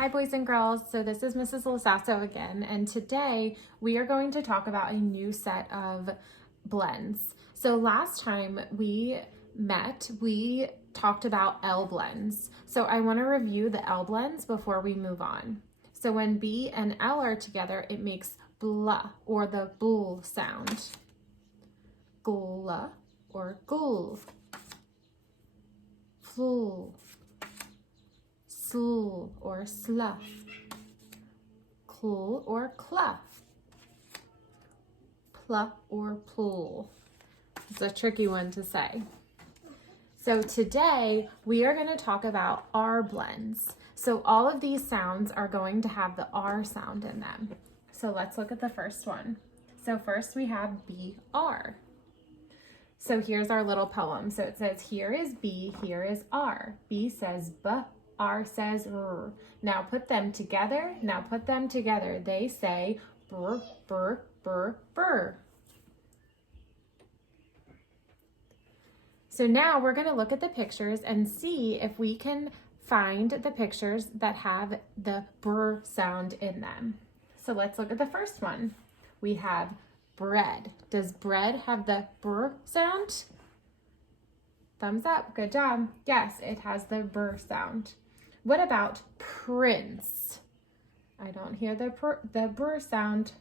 Hi boys and girls, so this is Mrs. Lasasso again, and today we are going to talk about a new set of blends. So last time we met, we talked about L blends. So I want to review the L blends before we move on. So when B and L are together, it makes blah or the bull sound. Gla or gull. Flull. Sl or sluff, clul or cluff, pluck or plull. It's a tricky one to say. So today we are going to talk about R blends. So all of these sounds are going to have the R sound in them. So let's look at the first one. So first we have BR. So here's our little poem. So it says, here is B, here is R. B says B, R says R. Now put them together. Now put them together. They say brr, brr, brr, brr. So now we're going to look at the pictures and see if we can find the pictures that have the brr sound in them. So let's look at the first one. We have bread. Does bread have the brr sound? Thumbs up. Good job. Yes, it has the brr sound. What about prince? I don't hear the brr sound.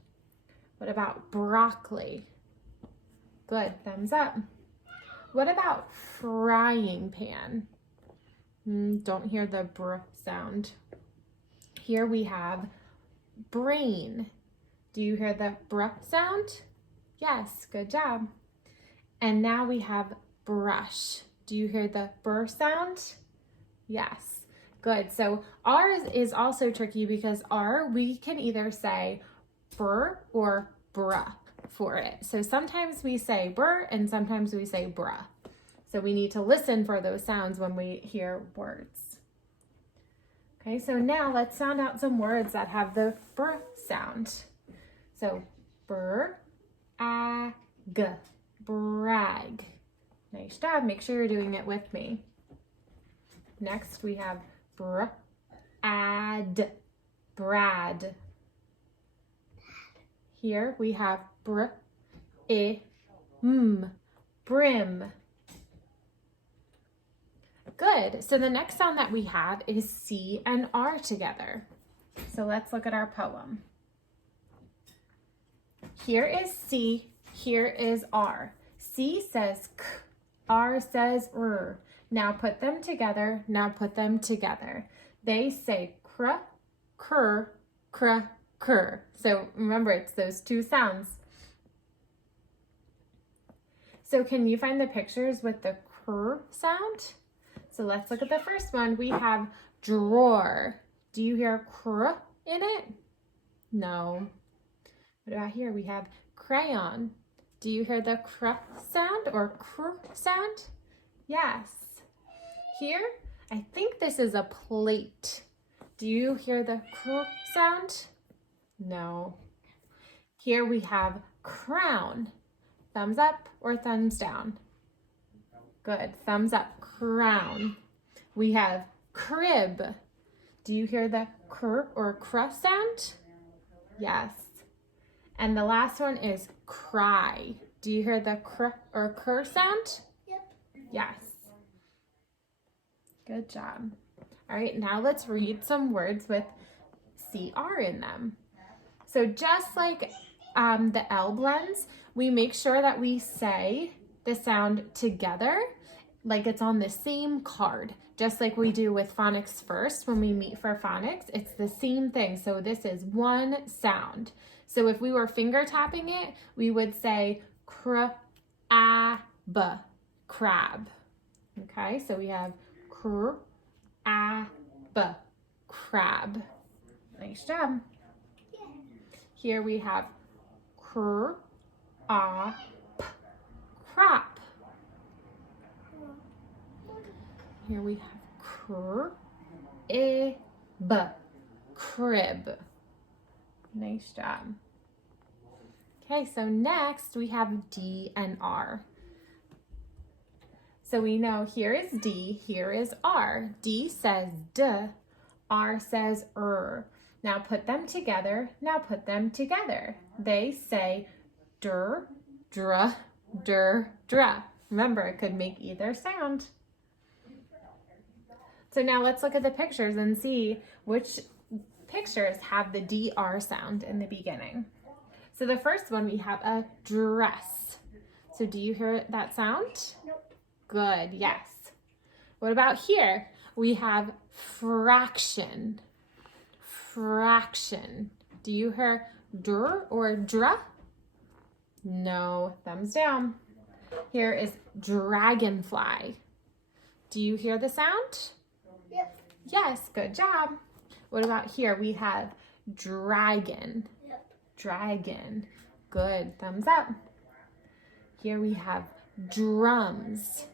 What about broccoli? Good, thumbs up. What about frying pan? Don't hear the brr sound. Here we have brain. Do you hear the brr sound? Yes, good job. And now we have brush. Do you hear the brr sound? Yes. Good. So R is also tricky because R, we can either say brr or bruh for it. So sometimes we say brr and sometimes we say bruh. So we need to listen for those sounds when we hear words. Okay, so now let's sound out some words that have the brr sound. So brag, brag. Nice job. Make sure you're doing it with me. Next we have brad, brad. Here we have brim. Good. So the next sound that we have is C and R together. So let's look at our poem. Here is C, here is R. C says k, R says r. Now put them together, now put them together. They say cr, cur, cr, cur. So remember, it's those two sounds. So can you find the pictures with the cr sound? So let's look at the first one. We have drawer. Do you hear cr in it? No. What about here? We have crayon. Do you hear the cr sound or cr sound? Yes. Here, I think this is a plate. Do you hear the cr sound? No. Here we have crown. Thumbs up or thumbs down? Good. Thumbs up. Crown. We have crib. Do you hear the cr or cr sound? Yes. And the last one is cry. Do you hear the cr or cur sound? Yep. Yes. Good job. All right, now let's read some words with CR in them. So just like the L blends, we make sure that we say the sound together, like it's on the same card, just like we do with phonics first when we meet for phonics. It's the same thing. So this is one sound. So if we were finger tapping it, we would say crab, crab. Okay, so we have crab, crab. Nice job. Yeah. Here we have crop, crop. Here we have crib. Nice job. Okay, so next we have D and R. So we know here is D, here is R. D says D, R says Now put them together. Now put them together. They say dur, dra, dur, dra. Remember, it could make either sound. So now let's look at the pictures and see which pictures have the DR sound in the beginning. So the first one, we have a dress. So do you hear that sound? Nope. Good, yes. What about here? We have fraction. Fraction. Do you hear dur or dra? No, thumbs down. Here is dragonfly. Do you hear the sound? Yep. Yes, good job. What about here? We have dragon. Yep. Dragon. Good, thumbs up. Here we have drums.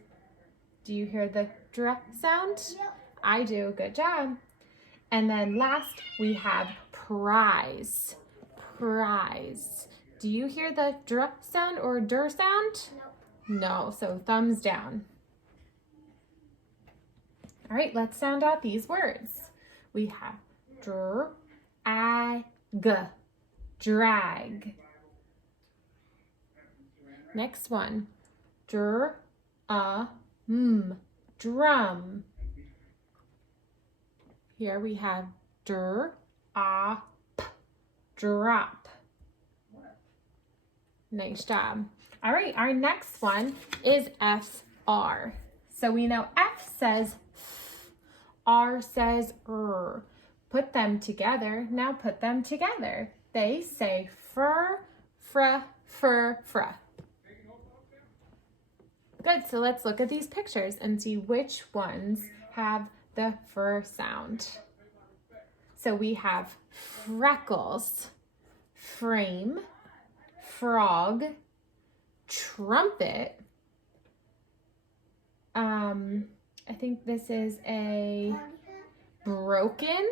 Do you hear the dra sound? Yep. I do, good job. And then last we have prize. Prize. Do you hear the dra sound or dur sound? Nope. No, so thumbs down. All right, let's sound out these words. We have drag, drag. Next one, drum, drum. Here we have drop, drop. Nice job. All right, our next one is FR. So we know F says F, R says R. Put them together. Now put them together. They say fur, fr, fur, fr. Good, so let's look at these pictures and see which ones have the fur sound. So we have freckles, frame, frog, trumpet. I think this is a broken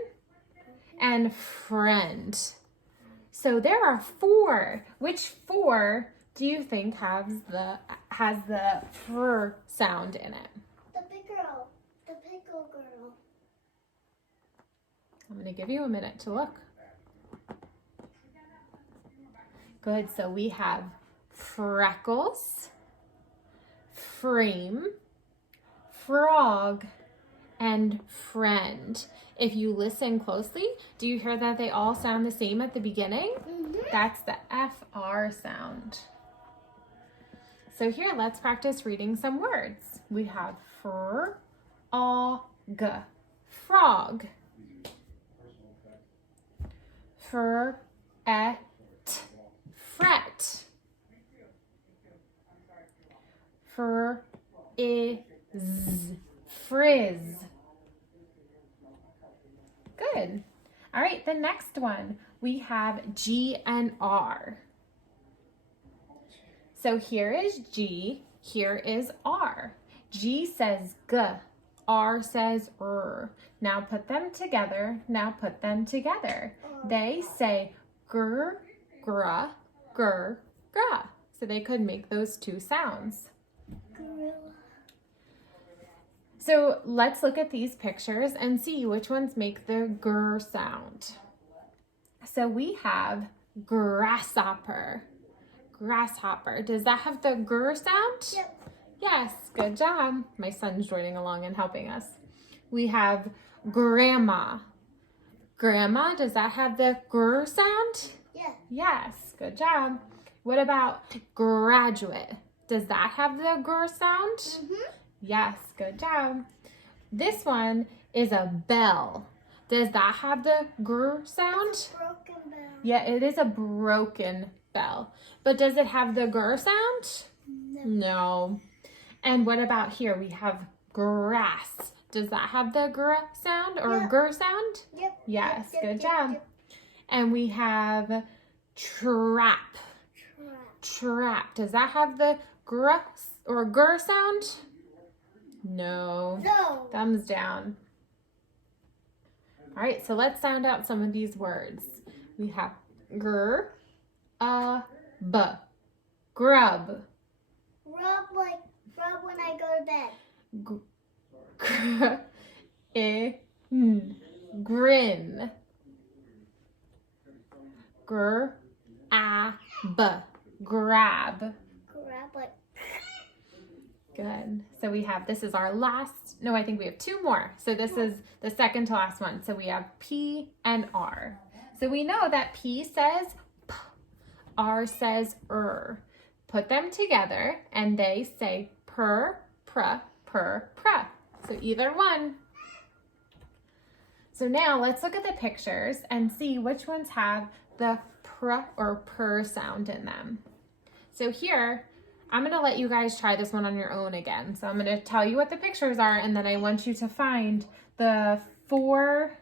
and friend. So there are 4. Which 4 do you think has the fur sound in it? The big girl. The pickle girl. I'm going to give you a minute to look. Good, so we have freckles, frame, frog, and friend. If you listen closely, do you hear that they all sound the same at the beginning? Mm-hmm. That's the FR sound. So here, let's practice reading some words. We have frog, frog, fret, fret, frizz. Good. All right, the next one, we have G and R. So here is G, here is R. G says G, R says R. Now put them together, now put them together. They say gr, gra, gr, gra. So they could make those 2 sounds. Gorilla. So let's look at these pictures and see which ones make the gr sound. So we have grasshopper. Grasshopper. Does that have the gr sound? Yep. Yes, good job. My son's joining along and helping us. We have grandma. Grandma, does that have the gr sound? Yeah. Yes, good job. What about graduate? Does that have the gr sound? Mm-hmm. Yes, good job. This one is a bell. Does that have the gr sound? Broken bell. Yeah, it is a broken bell. But does it have the gr sound? No. No. And what about here? We have grass. Does that have the gr sound or Yeah. gr sound? Yep. Yes, Yep, good yep, job. yep. And we have trap. Trap. Does that have the gr or gr sound? No. No. Thumbs down. All right, so let's sound out some of these words. We have b, grub. Rub when I go to bed. N, grin. Grab, grab. Grab like. Good. So we have, this is our last, no, I think we have two more. So this is the second to last one. So we have P and R. So we know that P says P, R says Put them together and they say per, pr. So either one. So now let's look at the pictures and see which ones have the pr or per sound in them. So here, I'm going to let you guys try this one on your own again. So I'm going to tell you what the pictures are, and then I want you to find the four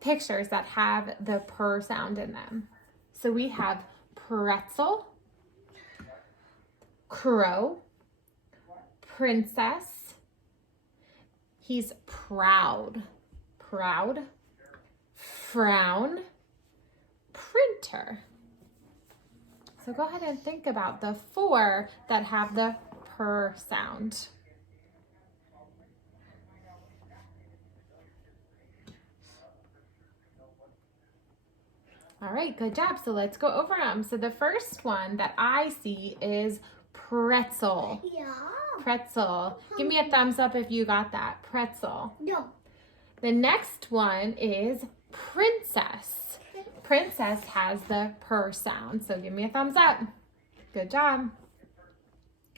pictures that have the per sound in them. So we have pretzel, crow, princess, he's proud, frown, printer. So go ahead and think about the four that have the per sound. All right, good job. So let's go over them. So the first one that I see is pretzel. Yeah. Pretzel. Give me a thumbs up if you got that. Pretzel. No. The next one is princess. Princess has the per sound, so give me a thumbs up. Good job.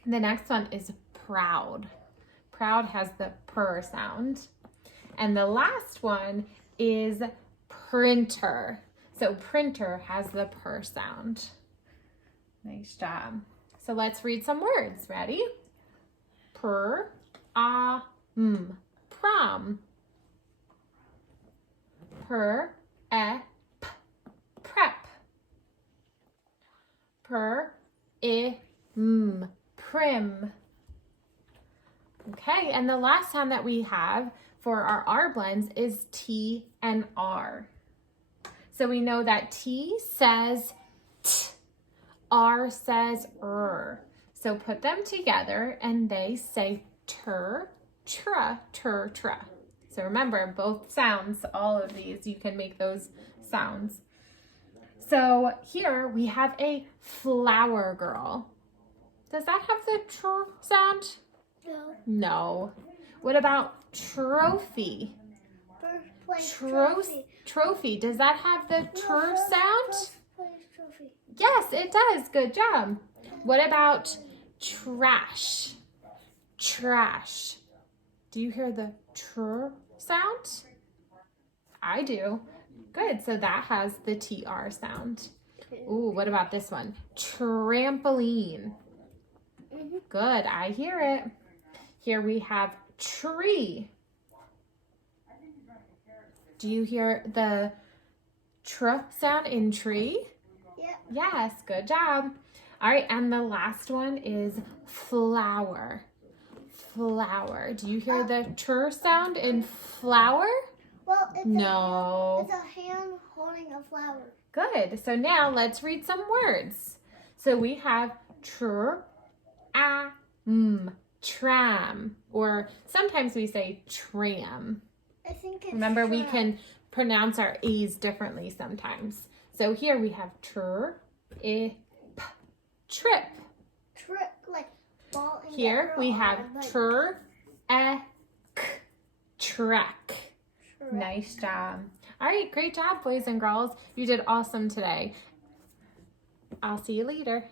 The next one is proud. Proud has the per sound. And the last one is printer. So printer has the per sound. Nice job. So let's read some words. Ready? Prom. Prep. Prim. Okay, and the last sound that we have for our R blends is T and R. So we know that T says T, R says So put them together and they say tur, tra. So remember, both sounds, all of these, you can make those sounds. So here we have a flower girl. Does that have the tr sound? No. No. What about trophy? First place trophy. Trophy. Does that have the tr sound? First place trophy. Yes, it does. Good job. What about trash? Trash. Do you hear the tr sound? I do. Good. So that has the TR sound. Ooh, what about this one? Trampoline. Good. I hear it. Here we have tree. Do you hear the tr sound in tree? Yeah. Yes. Good job. All right. And the last one is flower. Flower. Do you hear the tr sound in flower? Well, it's No. It's a hand holding a flower. Good. So now let's read some words. So we have tram, or sometimes we say tram. I think it's Remember, we tram. can pronounce our A's differently sometimes. So here we have trip. Trip, like ball and Here we have like trek. Nice job. All right, great job, boys and girls. You did awesome today. I'll see you later.